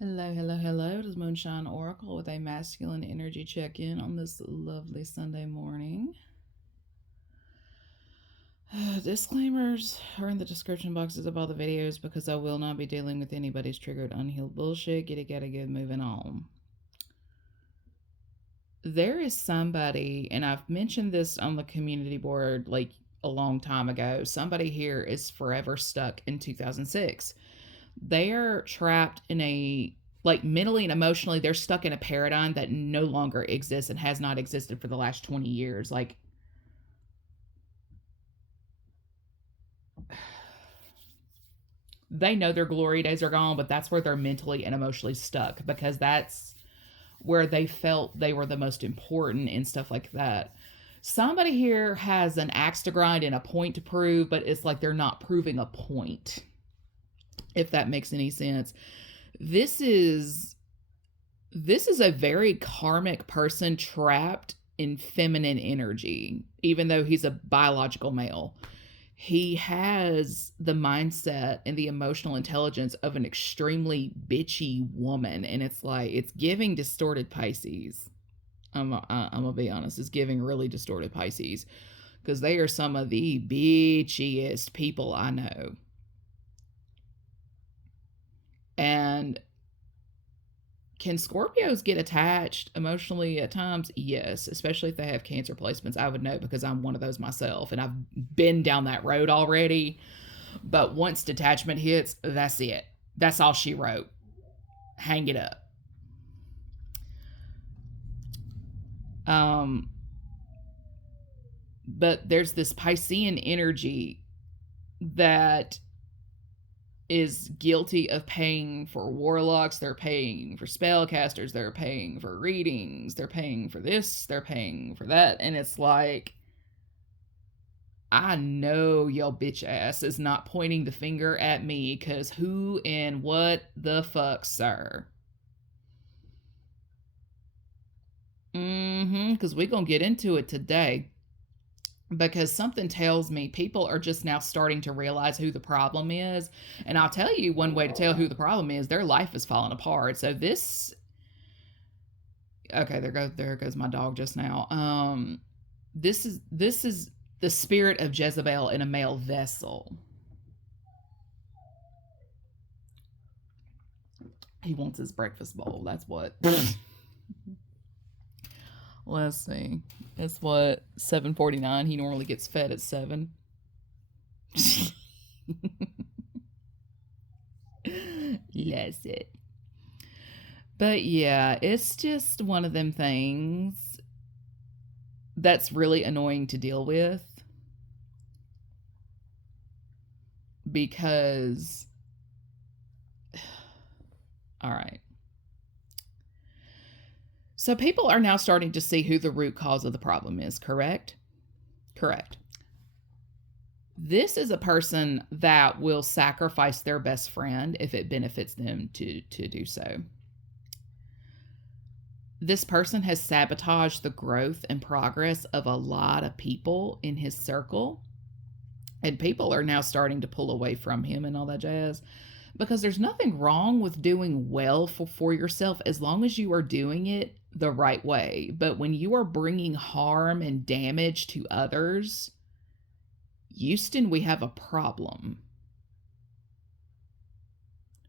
Hello, hello, hello. It is Moonshine Oracle with a masculine energy check in on this lovely Sunday morning. Disclaimers are in the description boxes of all the videos because I will not be dealing with anybody's triggered unhealed bullshit. Gotta get moving on. There is somebody, and I've mentioned this on the community board like a long time ago. Somebody here is forever stuck in 2006. They're trapped in a, like, mentally and emotionally, they're stuck in a paradigm that no longer exists and has not existed for the last 20 years. Like, they know their glory days are gone, but that's where they're mentally and emotionally stuck because that's where they felt they were the most important and stuff like that. Somebody here has an axe to grind and a point to prove, but it's like they're not proving a point, if that makes any sense. This is a very karmic person trapped in feminine energy, even though he's a biological male. He has the mindset and the emotional intelligence of an extremely bitchy woman. And it's like, it's giving distorted Pisces. I'm gonna be honest, it's giving really distorted Pisces because they are some of the bitchiest people I know. And can Scorpios get attached emotionally at times? Yes, especially if they have Cancer placements. I would know because I'm one of those myself and I've been down that road already. But once detachment hits, that's it. That's all she wrote. Hang it up. Um, but there's this Piscean energy that is guilty of paying for warlocks, they're paying for spellcasters, they're paying for readings, they're paying for this, they're paying for that. And it's like, I know your bitch ass is not pointing the finger at me because who and what the fuck, sir? Because we're going to get into it today. Because something tells me people are just now starting to realize who the problem is. And I'll tell you one way to tell who the problem is: their life is falling apart. So this, okay, there goes my dog just now. This is the spirit of Jezebel in a male vessel. He wants his breakfast bowl. That's what. Let's see. It's what, 7:49. He normally gets fed at 7. Yes, it. But yeah, it's just one of them things that's really annoying to deal with because, all right. So people are now starting to see who the root cause of the problem is, correct? Correct. This is a person that will sacrifice their best friend if it benefits them to do so. This person has sabotaged the growth and progress of a lot of people in his circle. And people are now starting to pull away from him and all that jazz because there's nothing wrong with doing well for yourself as long as you are doing it the right way. But when you are bringing harm and damage to others, Houston, we have a problem.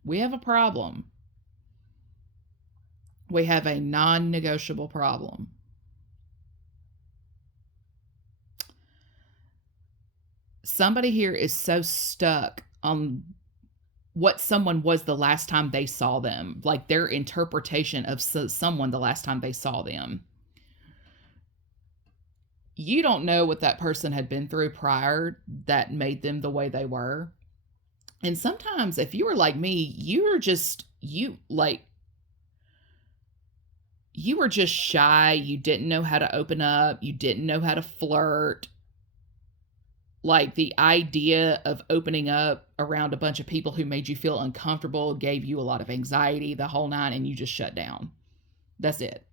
We have a problem. We have a non negotiable problem. Somebody here is so stuck on what someone was the last time they saw them, like their interpretation of someone the last time they saw them. You don't know what that person had been through prior that made them the way they were. And sometimes, if you were like me, you were just shy. You didn't know how to open up. You didn't know how to flirt. Like, the idea of opening up around a bunch of people who made you feel uncomfortable gave you a lot of anxiety, the whole nine, and you just shut down. That's it.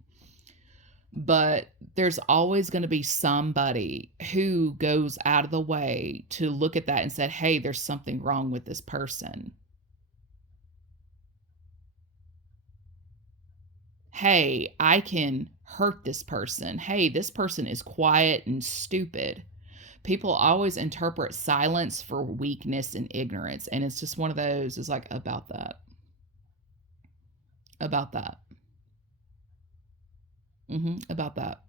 But there's always going to be somebody who goes out of the way to look at that and said, hey, there's something wrong with this person. hey, I can hurt this person. Hey, this person is quiet and stupid. People always interpret silence for weakness and ignorance. And it's just one of those, is like, about that. About that. About that.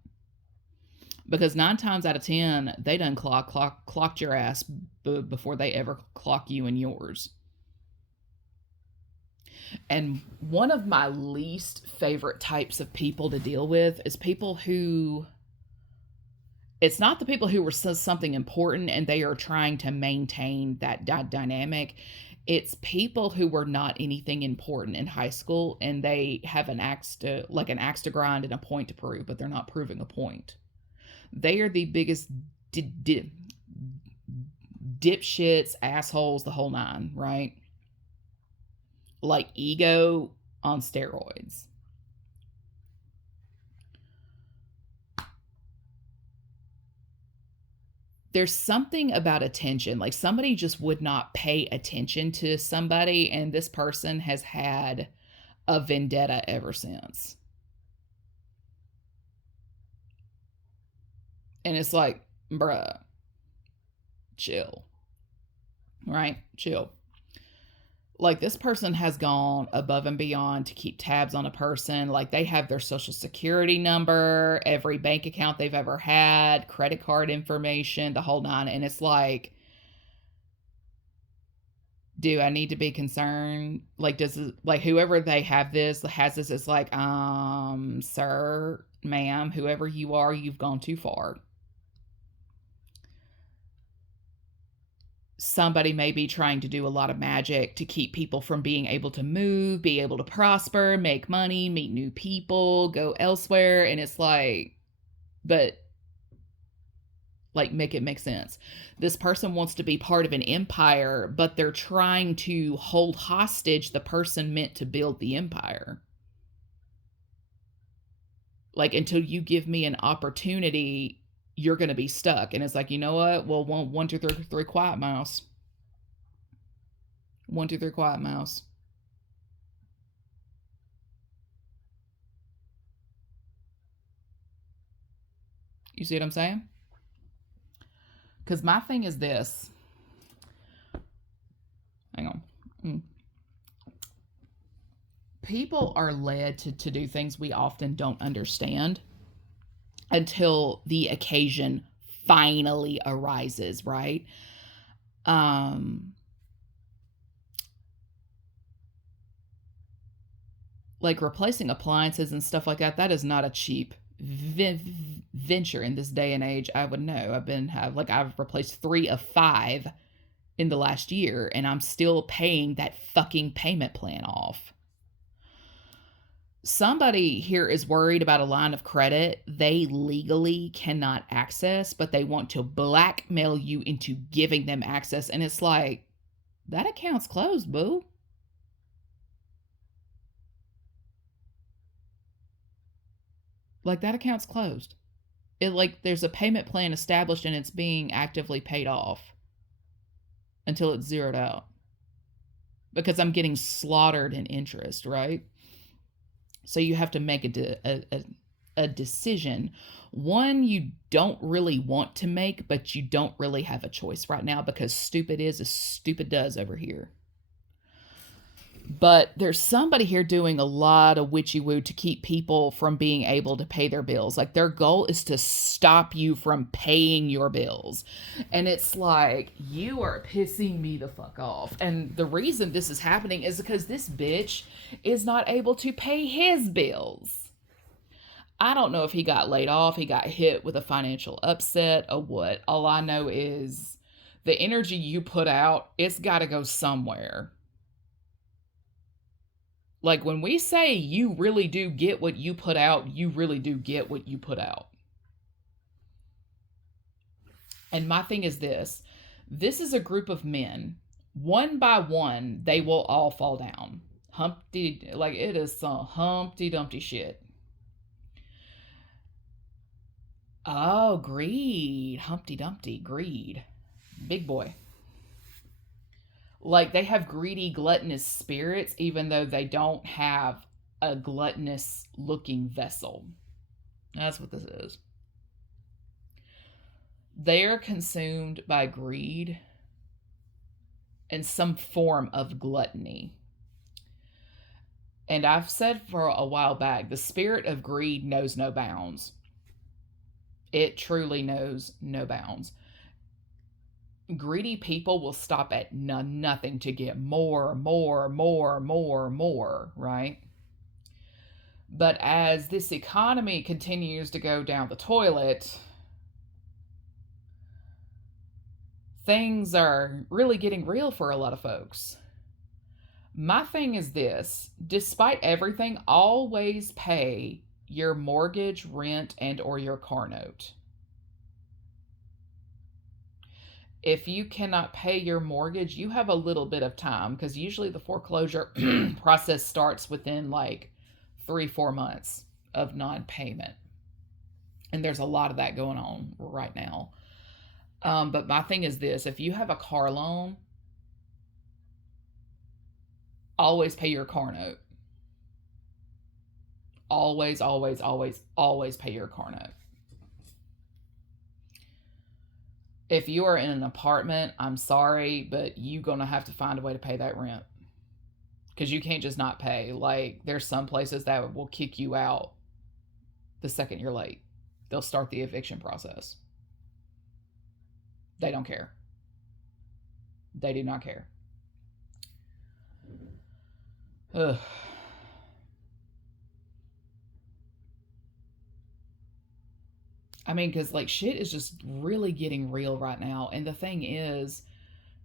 Because 9 times out of 10, they done clocked your ass before they ever clock you and yours. And one of my least favorite types of people to deal with is people who, it's not the people who were something important and they are trying to maintain that dynamic. It's people who were not anything important in high school and they have an axe to grind and a point to prove, but they're not proving a point. They are the biggest dipshits, assholes, the whole nine, right? Like ego on steroids. There's something about attention. Like somebody just would not pay attention to somebody, and this person has had a vendetta ever since. And it's like, bruh, chill. Right? Chill. Like this person has gone above and beyond to keep tabs on a person. Like they have their social security number, every bank account they've ever had, credit card information, the whole nine. And it's like, do I need to be concerned? Like, does it, like whoever they have this has this, is like, sir, ma'am, whoever you are, you've gone too far. Somebody may be trying to do a lot of magic to keep people from being able to move, be able to prosper, make money, meet new people, go elsewhere. And it's like, but like, make it make sense. This person wants to be part of an empire, but they're trying to hold hostage the person meant to build the empire. Like, until you give me an opportunity, you're going to be stuck. And it's like, you know what? Well, one, two, three, quiet mouse. 1, 2, 3, quiet mouse. You see what I'm saying? Because my thing is this. Hang on. People are led to do things we often don't understand until the occasion finally arises, right? Like replacing appliances and stuff like that, that is not a cheap venture in this day and age. I would know. I've replaced 3 of 5 in the last year, and I'm still paying that fucking payment plan off. Somebody here is worried about a line of credit they legally cannot access, but they want to blackmail you into giving them access. And it's like, that account's closed, boo. Like, that account's closed. It, like, there's a payment plan established and it's being actively paid off until it's zeroed out. Because I'm getting slaughtered in interest, right? So you have to make a decision. One you don't really want to make, but you don't really have a choice right now, because stupid is as stupid does over here. But there's somebody here doing a lot of witchy woo to keep people from being able to pay their bills. Like, their goal is to stop you from paying your bills. And it's like, you are pissing me the fuck off. And the reason this is happening is because this bitch is not able to pay his bills. I don't know if he got laid off, he got hit with a financial upset, or what. All I know is the energy you put out, it's got to go somewhere. Like, when we say you really do get what you put out, you really do get what you put out. And my thing is this. This is a group of men. One by one, they will all fall down. It is some Humpty Dumpty shit. Oh, greed. Humpty Dumpty, greed. Big boy. Like, they have greedy, gluttonous spirits, even though they don't have a gluttonous looking vessel. That's what this is. They are consumed by greed and some form of gluttony. And I've said for a while back, the spirit of greed knows no bounds. It truly knows no bounds. Greedy people will stop at nothing to get more, right? But as this economy continues to go down the toilet, things are really getting real for a lot of folks. My thing is this: despite everything, always pay your mortgage, rent, and or your car note. If you cannot pay your mortgage, you have a little bit of time, because usually the foreclosure process starts within like 3-4 months of non-payment. And there's a lot of that going on right now. But my thing is this: if you have a car loan, always pay your car note. Always, always, always, always pay your car note. If you are in an apartment, I'm sorry, but you're going to have to find a way to pay that rent. Because you can't just not pay. Like, there's some places that will kick you out the second you're late. They'll start the eviction process. They don't care. They do not care. Ugh. I mean, because like shit is just really getting real right now. And the thing is,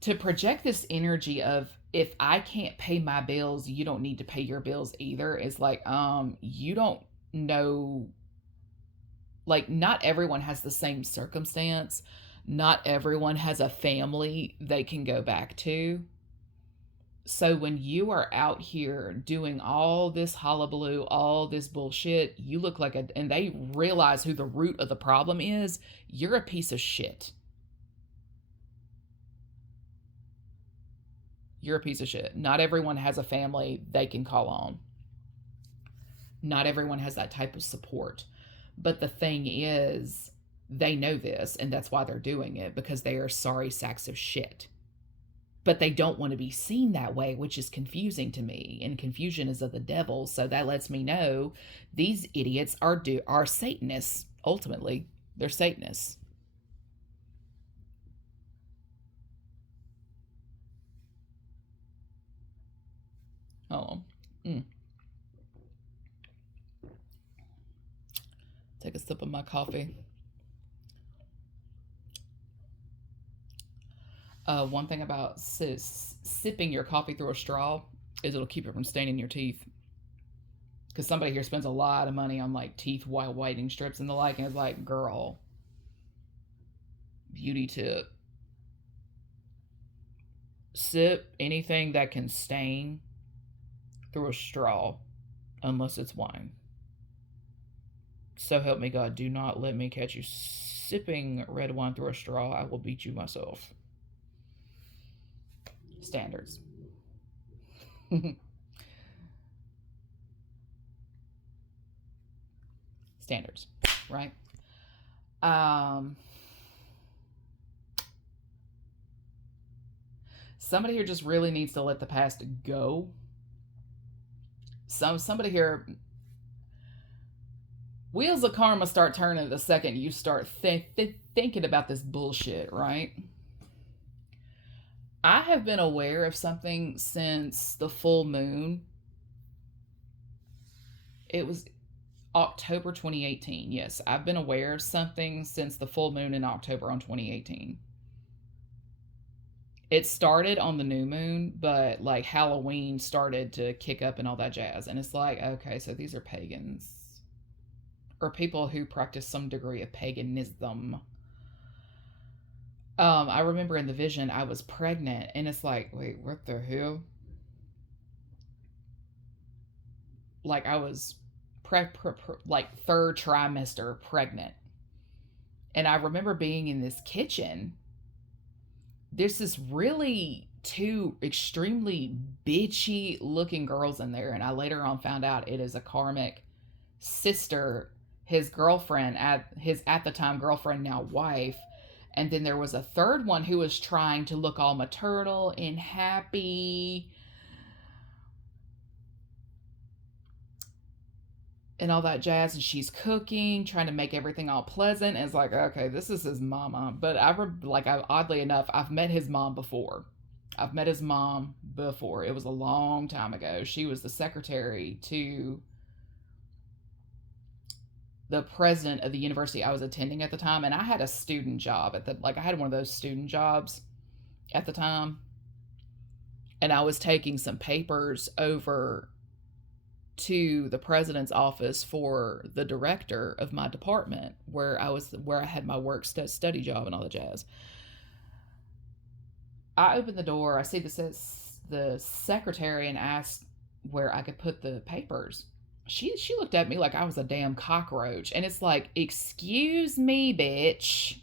to project this energy of, if I can't pay my bills, you don't need to pay your bills either, is like, you don't know. Like, not everyone has the same circumstance. Not everyone has a family they can go back to. So when you are out here doing all this hullabaloo, all this bullshit, you look like and they realize who the root of the problem is, you're a piece of shit. You're a piece of shit. Not everyone has a family they can call on. Not everyone has that type of support. But the thing is, they know this, and that's why they're doing it, because they are sorry sacks of shit. But they don't want to be seen that way, which is confusing to me. And confusion is of the devil. So that lets me know these idiots are Satanists. Ultimately, they're Satanists. Oh. Take a sip of my coffee. One thing about sipping your coffee through a straw is it'll keep it from staining your teeth. Because somebody here spends a lot of money on like teeth whitening strips and the like, and it's like, girl, beauty tip: sip anything that can stain through a straw, unless it's wine. So help me God, do not let me catch you sipping red wine through a straw. I will beat you myself. Standards. Standards, right? Somebody here just really needs to let the past go. Somebody here, wheels of karma start turning the second you start thinking about this bullshit, right? I have been aware of something since the full moon. It was October 2018. Yes, I've been aware of something since the full moon in October on 2018. It started on the new moon, but like Halloween started to kick up and all that jazz. And it's like, okay, so these are pagans, or people who practice some degree of paganism. I remember in the vision I was pregnant, and it's like, wait, what the hell? Like I was like third trimester pregnant. And I remember being in this kitchen. There's this really two extremely bitchy looking girls in there. And I later on found out it is a karmic sister, his girlfriend, at the time girlfriend, now wife. And then there was a third one who was trying to look all maternal and happy and all that jazz, and she's cooking, trying to make everything all pleasant. And it's like, okay, this is his mama. But oddly enough, I've met his mom before. I've met his mom before. It was a long time ago. She was the secretary to the president of the university I was attending at the time, and I had a student job I had one of those student jobs at the time, and I was taking some papers over to the president's office for the director of my department where I had my work study job and all the jazz. I opened the door, I see the secretary, and asked where I could put the papers. She looked at me like I was a damn cockroach, and it's like, excuse me, bitch.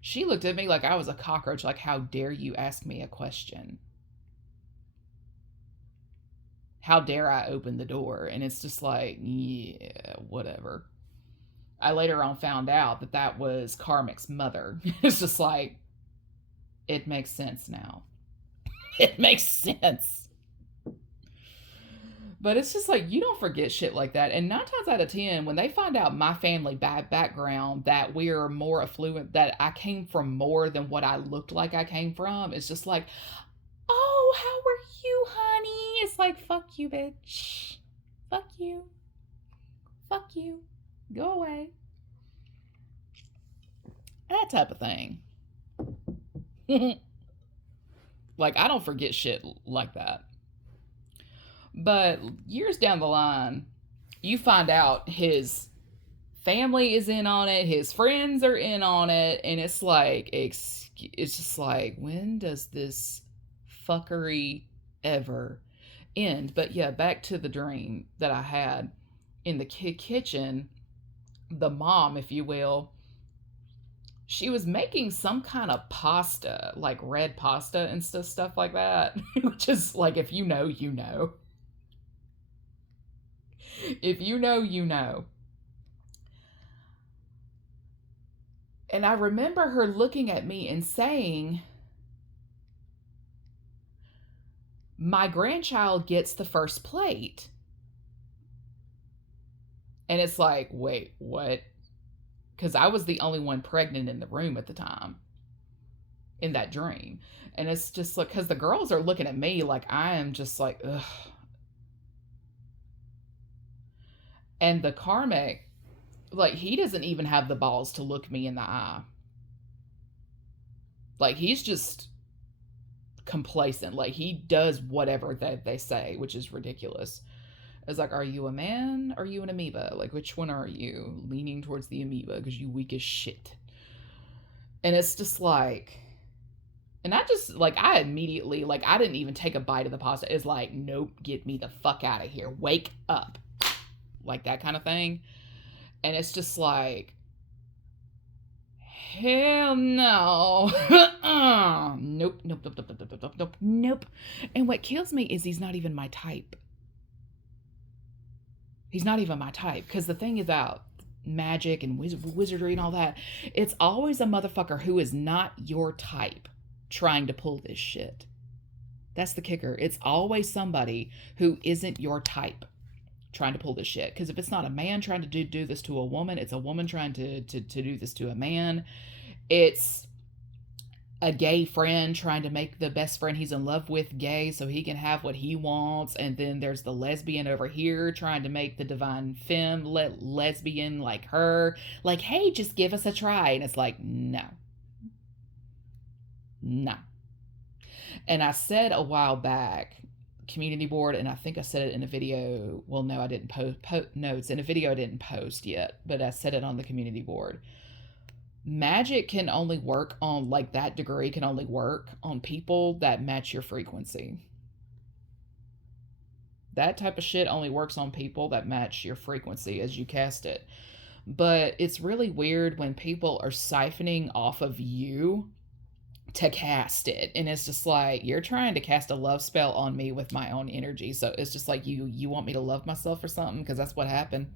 She looked at me like I was a cockroach, like, how dare you ask me a question? How dare I open the door? And it's just like, yeah, whatever. I later on found out that was Karmic's mother. It's just like, it makes sense now. It makes sense. But it's just like, you don't forget shit like that. And 9 times out of 10, when they find out my family background, that we're more affluent, that I came from more than what I looked like I came from, it's just like, oh, how are you, honey? It's like, fuck you, bitch. Fuck you. Fuck you. Go away. That type of thing. Like, I don't forget shit like that. But years down the line, you find out his family is in on it, his friends are in on it, and it's like, it's just like, when does this fuckery ever end? But yeah, back to the dream that I had in the kitchen. The mom, if you will, she was making some kind of pasta, like red pasta and stuff like that. Which is like, if you know, you know. If you know, you know. And I remember her looking at me and saying, my grandchild gets the first plate. And it's like, wait, what? Because I was the only one pregnant in the room at the time, in that dream. And it's just like, because the girls are looking at me like I am just like, ugh. And the karmic, like, he doesn't even have the balls to look me in the eye. Like, he's just complacent. Like, he does whatever that they say, which is ridiculous. It's like, are you a man? Or are you an amoeba? Like, which one are you? Leaning towards the amoeba because you weak as shit. And it's just like, and I immediately, like, I didn't even take a bite of the pasta. It's like, nope, get me the fuck out of here. Wake up. Like, that kind of thing. And it's just like, hell no. Nope. And what kills me is he's not even my type. He's not even my type. Because the thing about magic and wizardry and all that, it's always a motherfucker who is not your type trying to pull this shit. That's the kicker. It's always somebody who isn't your type trying to pull this shit. Because if it's not a man trying to do this to a woman, it's a woman trying to do this to a man. It's a gay friend trying to make the best friend he's in love with gay so he can have what he wants. And then there's the lesbian over here trying to make the divine femme lesbian like her. Like, hey, just give us a try. And it's like, no. And I said a while back, community board, and I think I said it in a video. Well, no, I didn't post. No, it's in a video I didn't post yet, but I said it on the community board. Magic can only work on, like, that degree can only work on people that match your frequency. That type of shit only works on people that match your frequency as you cast it. But it's really weird when people are siphoning off of you to cast it. And it's just like, you're trying to cast a love spell on me with my own energy. So it's just like, you want me to love myself or something? Because that's what happened.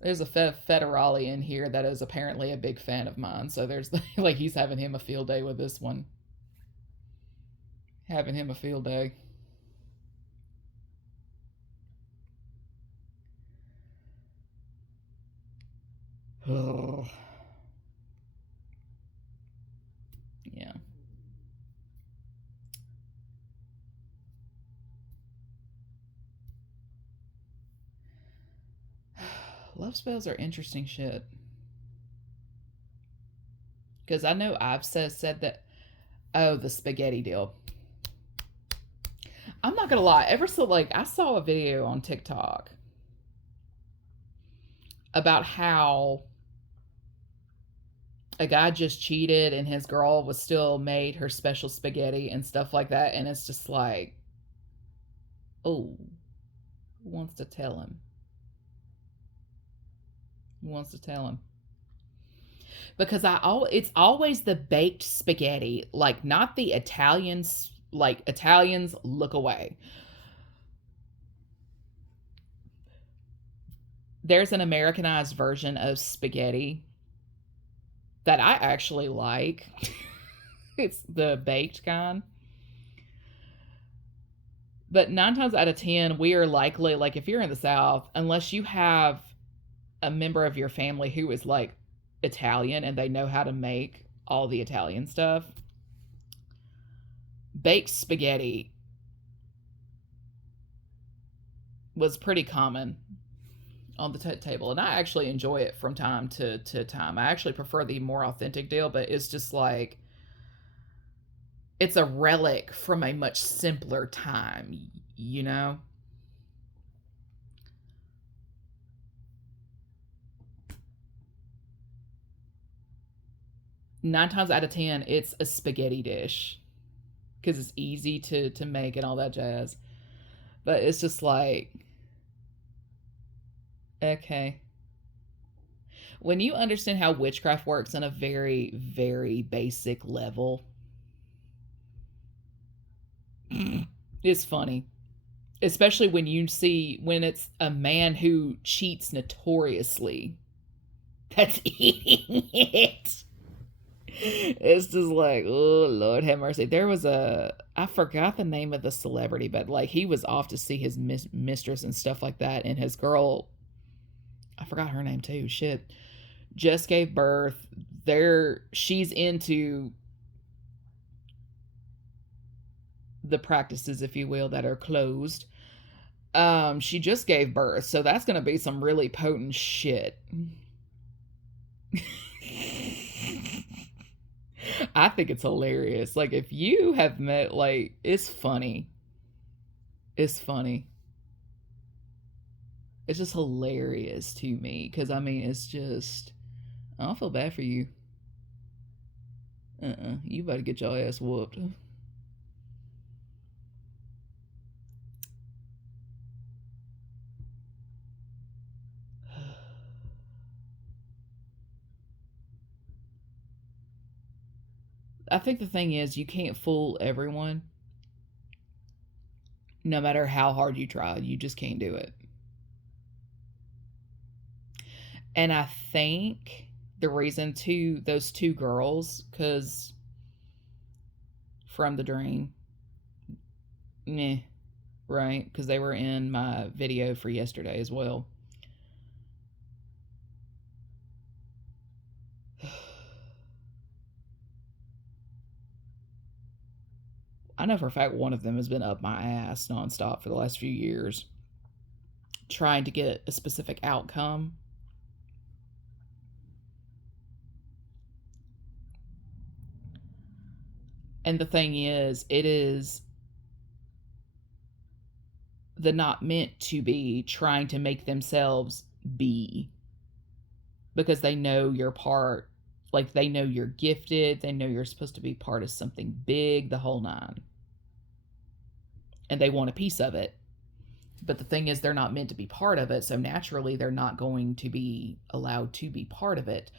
There's a federale in here that is apparently a big fan of mine. So there's like, he's having him a field day with this one. Having him a field day. Oh. Yeah. Love spells are interesting shit. Because I know I've said that. Oh, the spaghetti deal. I'm not gonna lie. Ever so like, I saw a video on TikTok about how a guy just cheated and his girl was still made her special spaghetti and stuff like that, and it's just like, oh, who wants to tell him? Who wants to tell him? Because it's always the baked spaghetti, like not the Italians. Like, Italians, look away. There's an Americanized version of spaghetti that I actually like. It's the baked kind. But 9 times out of 10, we are likely, like, if you're in the South, unless you have a member of your family who is like Italian and they know how to make all the Italian stuff, baked spaghetti was pretty common on the table, and I actually enjoy it from time to time. I actually prefer the more authentic deal, but it's just like, it's a relic from a much simpler time, you know? 9 times out of 10, it's a spaghetti dish because it's easy to make and all that jazz. But it's just like, okay. When you understand how witchcraft works on a very, very basic level, it's funny. Especially when you see when it's a man who cheats notoriously that's eating it. It's just like, oh, Lord have mercy. There was I forgot the name of the celebrity, but like, he was off to see his mistress and stuff like that, and his girl, I forgot her name too, shit, just gave birth. She's into the practices, if you will, that are closed. She just gave birth, so that's gonna be some really potent shit. I think it's hilarious. Like, if you have met, like, it's funny. It's funny. It's just hilarious to me because, I mean, it's just, I don't feel bad for you. You better get your ass whooped. I think the thing is, you can't fool everyone. No matter how hard you try, you just can't do it. And I think the reason to those two girls, because from the dream, meh, right? Because they were in my video for yesterday as well. I know for a fact one of them has been up my ass nonstop for the last few years trying to get a specific outcome. And the thing is, it is the not meant to be trying to make themselves be, because they know you're part, like, they know you're gifted, they know you're supposed to be part of something big, the whole nine, and they want a piece of it. But the thing is, they're not meant to be part of it. So naturally, they're not going to be allowed to be part of it.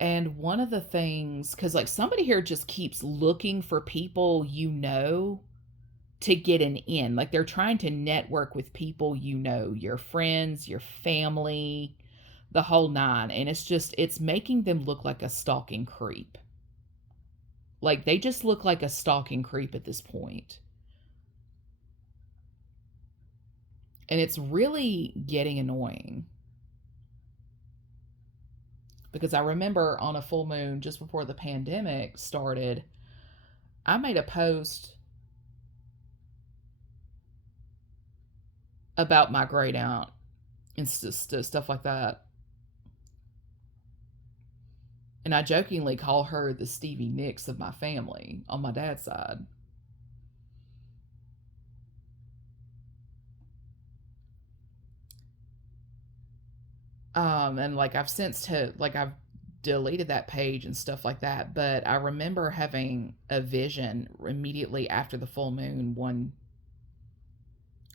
And one of the things, because like somebody here just keeps looking for people, to get an in. Like they're trying to network with people, your friends, your family, the whole nine. And it's making them look like a stalking creep. Like they just look like a stalking creep at this point. And it's really getting annoying. Because I remember on a full moon just before the pandemic started, I made a post about my great aunt and stuff like that. And I jokingly call her the Stevie Nicks of my family on my dad's side. And like I've deleted that page and stuff like that, but I remember having a vision immediately after the full moon, one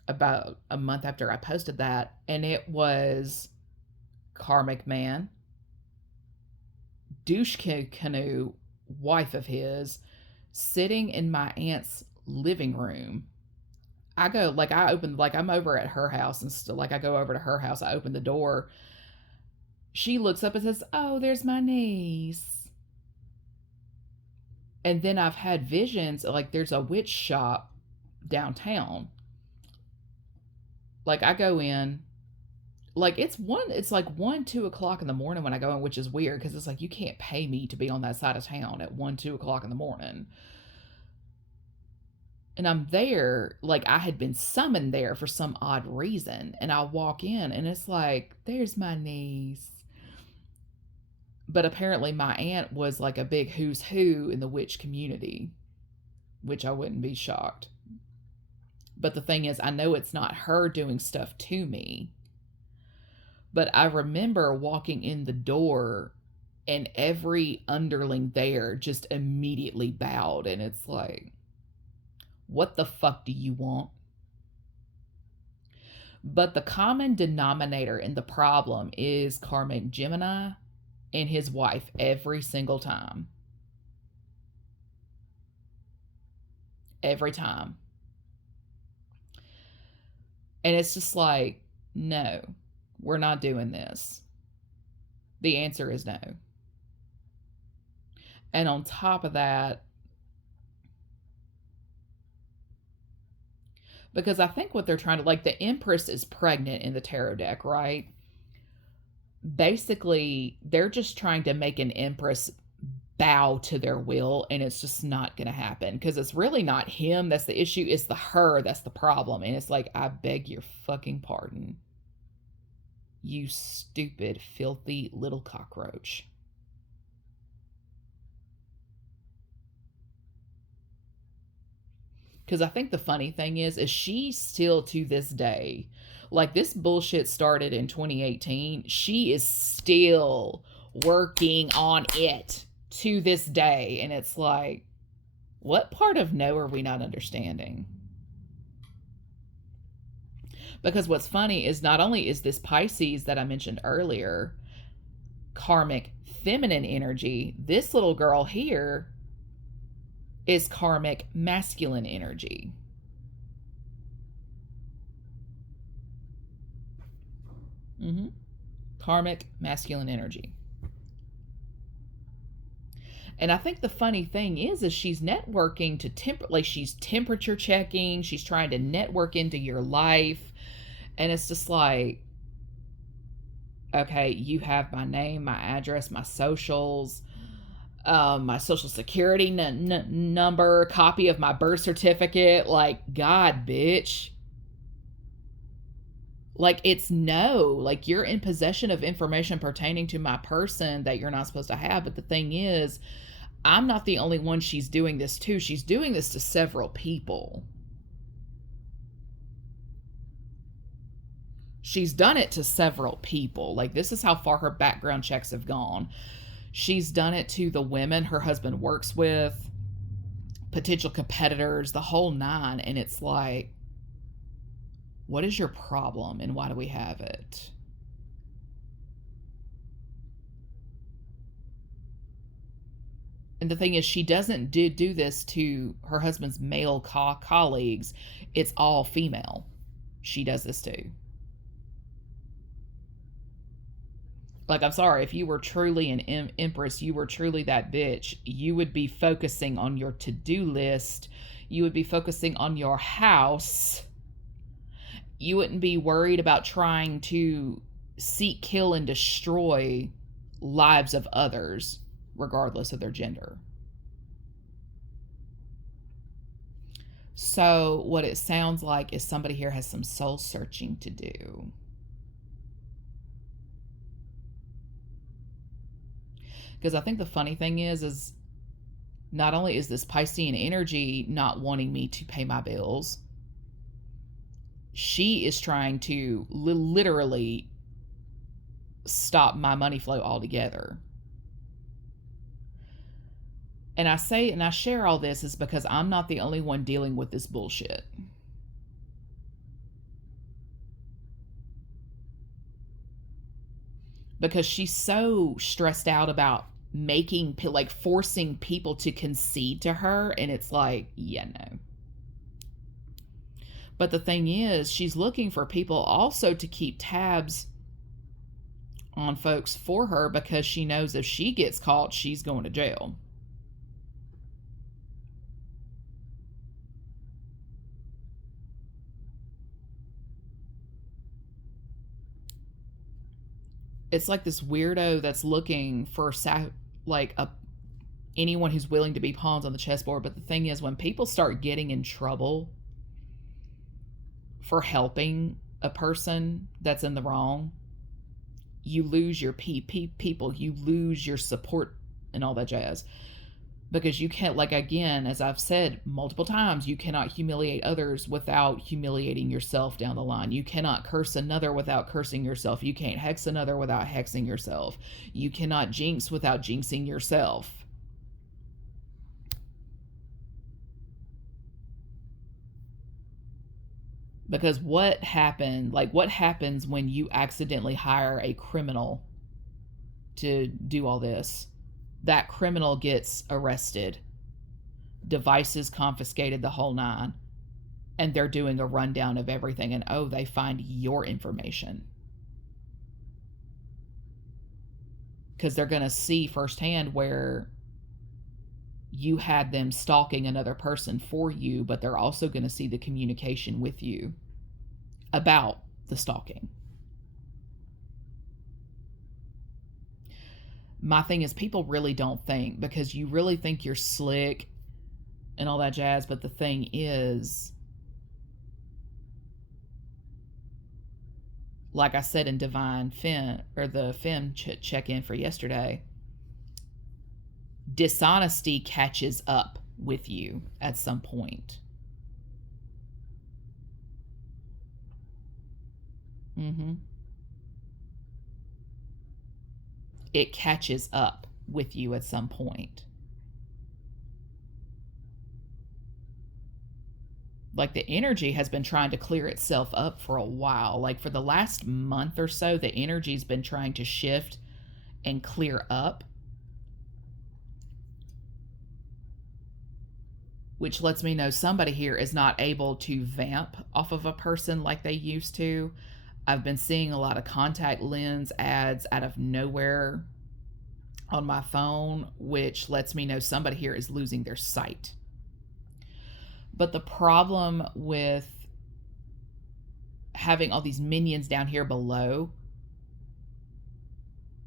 about a month after I posted that, and it was karmic man, douche canoe, wife of his, sitting in my aunt's living room. I opened, like I'm over at her house and still, like I go over to her house, I open the door. She looks up and says, "Oh, there's my niece." And then I've had visions, like there's a witch shop downtown. Like I go in, like it's like 1, 2 o'clock in the morning when I go in, which is weird because it's like you can't pay me to be on that side of town at 1, 2 o'clock in the morning. And I'm there, like I had been summoned there for some odd reason. And I walk in and it's like, there's my niece. But apparently my aunt was like a big who's who in the witch community, which I wouldn't be shocked. But the thing is, I know it's not her doing stuff to me. But I remember walking in the door and every underling there just immediately bowed. And it's like, what the fuck do you want? But the common denominator in the problem is karmic Gemini and his wife every single time. Every time. And it's just like, no, we're not doing this. The answer is no. And on top of that, because I think what they're trying to, like, the Empress is pregnant in the tarot deck, right? Basically, they're just trying to make an Empress bow to their will, and it's just not going to happen because it's really not him that's the issue, it's the her that's the problem. And it's like, I beg your fucking pardon, you stupid, filthy little cockroach. Because I think the funny thing is she still to this day, like this bullshit started in 2018, she is still working on it to this day. And it's like, what part of no are we not understanding? Because what's funny is not only is this Pisces that I mentioned earlier karmic feminine energy, this little girl here is karmic masculine energy. Karmic masculine energy. And I think the funny thing is she's networking to like she's temperature checking, she's trying to network into your life. And it's just like, okay, you have my name, my address, my socials, my social security number, copy of my birth certificate. Like, God, bitch. Like, it's no. Like, you're in possession of information pertaining to my person that you're not supposed to have. But the thing is, I'm not the only one she's doing this to. She's doing this to several people. She's done it to several people. Like, this is how far her background checks have gone. She's done it to the women her husband works with, potential competitors, the whole nine. And it's like, What is your problem and why do we have it? And the thing is, she doesn't do this to her husband's male colleagues. It's all female. She does this too. Like, I'm sorry, if you were truly an empress, you were truly that bitch, you would be focusing on your to-do list. You would be focusing on your house. You wouldn't be worried about trying to seek, kill, and destroy lives of others, regardless of their gender. So what it sounds like is somebody here has some soul searching to do. Because I think the funny thing is not only is this Piscean energy not wanting me to pay my bills, she is trying to literally stop my money flow altogether. And I say, and I share all this is because I'm not the only one dealing with this bullshit. Because she's so stressed out about making, like, forcing people to concede to her, and it's like, yeah, no. But the thing is, she's looking for people also to keep tabs on folks for her, because she knows if she gets caught, she's going to jail. It's like this weirdo that's looking for like anyone who's willing to be pawns on the chessboard. But the thing is, when people start getting in trouble for helping a person that's in the wrong, you lose your people, you lose your support and all that jazz. Because you can't, like, again, as I've said multiple times, you cannot humiliate others without humiliating yourself down the line. You cannot curse another without cursing yourself. You can't hex another without hexing yourself. You cannot jinx without jinxing yourself. Because what happens when you accidentally hire a criminal to do all this? That criminal gets arrested, devices confiscated, the whole nine, and they're doing a rundown of everything, and oh, they find your information. Because they're going to see firsthand where you had them stalking another person for you, but they're also going to see the communication with you about the stalking. My thing is, people really don't think, because you really think you're slick and all that jazz, but the thing is, like I said in Divine Fem, or the Fem check-in for yesterday, dishonesty catches up with you at some point. It catches up with you at some point. Like, the energy has been trying to clear itself up for a while. Like, for the last month or so, the energy's been trying to shift and clear up, which lets me know somebody here is not able to vamp off of a person like they used to. I've been seeing a lot of contact lens ads out of nowhere on my phone, which lets me know somebody here is losing their sight. But the problem with having all these minions down here below,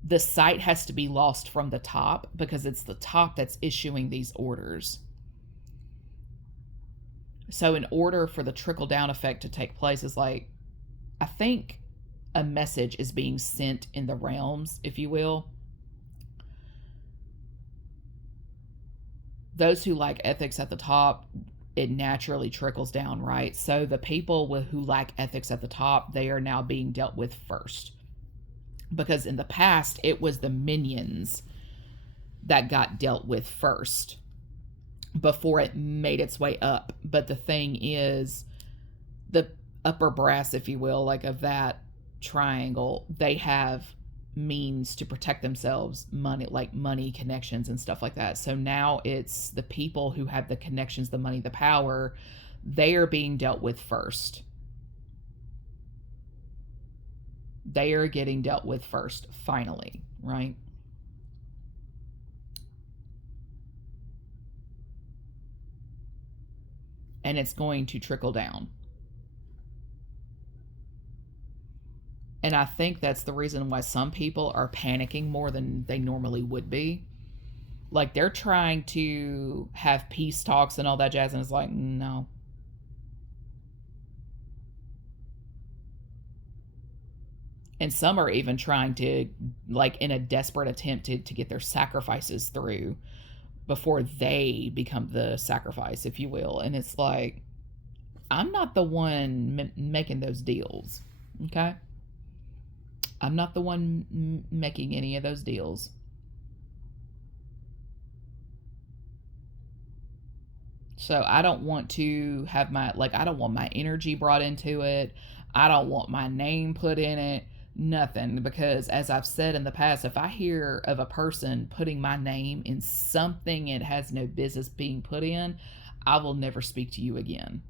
the sight has to be lost from the top, because it's the top that's issuing these orders. So in order for the trickle down effect to take place, is like, I think a message is being sent in the realms, if you will. Those who lack ethics at the top, it naturally trickles down, right? So the people who lack ethics at the top, they are now being dealt with first. Because in the past, it was the minions that got dealt with first before it made its way up. But the thing is, upper brass, if you will, like of that triangle, they have means to protect themselves, money, like money connections and stuff like that. So now it's the people who have the connections, the money, the power, they are being dealt with first. They are getting dealt with first, finally, right? And it's going to trickle down. And I think that's the reason why some people are panicking more than they normally would be. Like they're trying to have peace talks and all that jazz, and it's like, no. And some are even trying to, like, in a desperate attempt to get their sacrifices through before they become the sacrifice, if you will. And it's like, I'm not the one making those deals, okay? I'm not the one making any of those deals. So I don't want to have my, like, I don't want my energy brought into it. I don't want my name put in it. Nothing. Because as I've said in the past, if I hear of a person putting my name in something it has no business being put in, I will never speak to you again.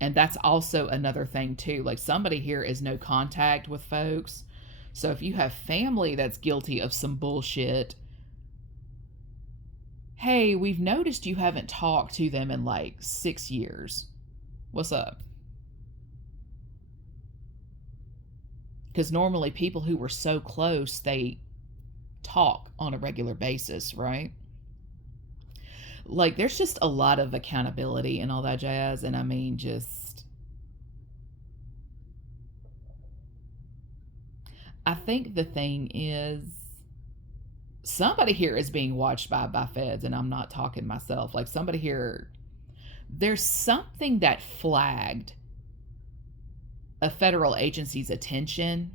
And that's also another thing too. Like somebody here is no contact with folks. So if you have family that's guilty of some bullshit, hey, we've noticed you haven't talked to them in like 6 years. What's up? Because normally people who were so close, they talk on a regular basis, right? Like there's just a lot of accountability and all that jazz. And I mean, just, I think the thing is, somebody here is being watched by feds, and I'm not talking myself. Like somebody here, there's something that flagged a federal agency's attention,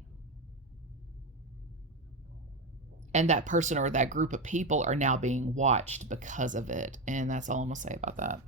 and that person or that group of people are now being watched because of it. And that's all I'm gonna say about that.